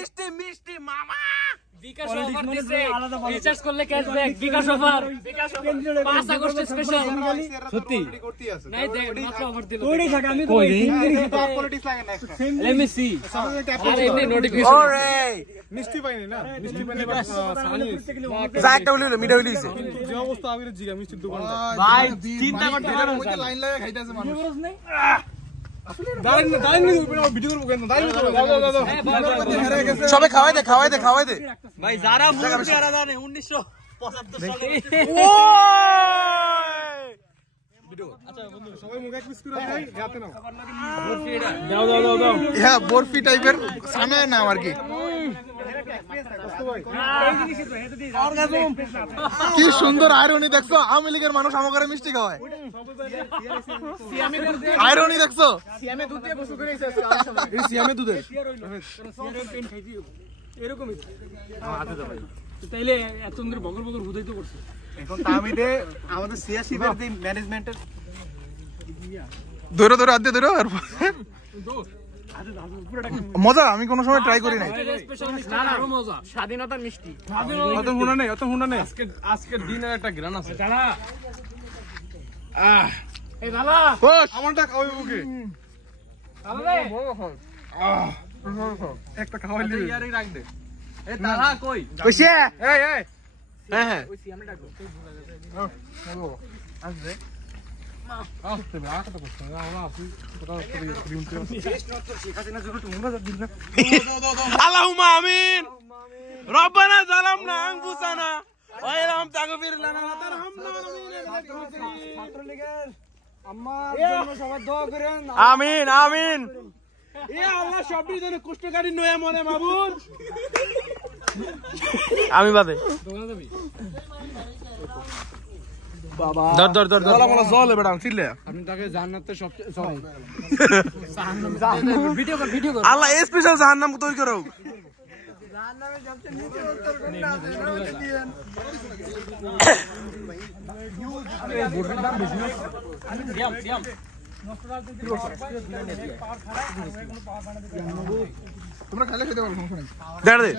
মিষ্টি মিষ্টি মামা বিকাশ অফার দিছে রিচার্জ করলে ক্যাশব্যাক বিকাশ অফার 5 আগস্ট স্পেশাল সত্যি নাই দেখ মাত্র অফার দিল ওই থাকে আমি তো পলিটিক্স লাগে না লেট মি সি আরে এমনি নোটিফিকেশন ওরে মিষ্টি পাইনি না মিষ্টি পাইনি যা একটা হলো মিঠা হইছে যে অবস্থা আবির জিগা মিষ্টির দোকান ভাই চিন্তা করতে ওই লাইন লাগা খাইতাছে মানুষ দাঁড়ান ভিডিও করব কেন দাঁড়ান সবাই খাওয়াই দে ভাই যারা মুরগি আরা জানে 1975 সালে আচ্ছা বন্ধু সবাই মুখ এক পিস করে খাই হাতে নাও দাও হ্যাঁ বরফি টাইপের সামনে নাম আর কি কি সুন্দর আয়রনি দেখছো আওয়ামী লীগের মানুষ আমাকে মিষ্টি খাওয়ায় আয়রনি দেখছো সিয়ামে দুধ দিয়ে বসু করে এই সিয়ামে দুধে এরকমই তাইলে এত সুন্দর বগর বগর হুদাই তো করছে এখন তামিদে আমাদের সিয়াসিদের যে ম্যানেজমেন্টের ধরো আদে ধরো আর মজা আমি কোনো সময় ট্রাই করি নাই স্পেশাল মিষ্টি আরো মজা স্বাধীনতার মিষ্টি অত হুনা নেই আজকের দিনের একটা গ্রান আছে দাঁড়া এই দাঁড়া আমারটা খাওয়াই বুকে দাঁড়া রে একটা খাওয়াই দিবি ইয়ারই রাখ দে এই দাঁড়া কই কইছে এই হ্যাঁ ওই সিয়ামে ডাকো আসবে আসতে বে আটা করতে না ওলা আসি তোরা ক্রিম তো আল্লাহুম্মা আমিন রব্বানা যালামনা আনফুসানা ওয়া ইলাম তাগফির লানা ওয়া তারহামনা ছাত্র লীগের আমার জন্য সবাই দোয়া করেন আমিন এ আল্লাহ সবই জন্য কষ্টকারী নয়া মনে মাবুদ আমি বাদে বাবা ধর বলা বলা জলে বেটা চিল্লে আপনি তাকে জান্নাতে সব ভিডিও কর আল্লাহ স্পেশাল জাহান্নাম তৈরি করো জান্নাতে সবচেয়ে নিচে উত্তর কোনটা আছে দিয়েন সিয়াম তোমরা খাইলে খেতে পারো দেড় দে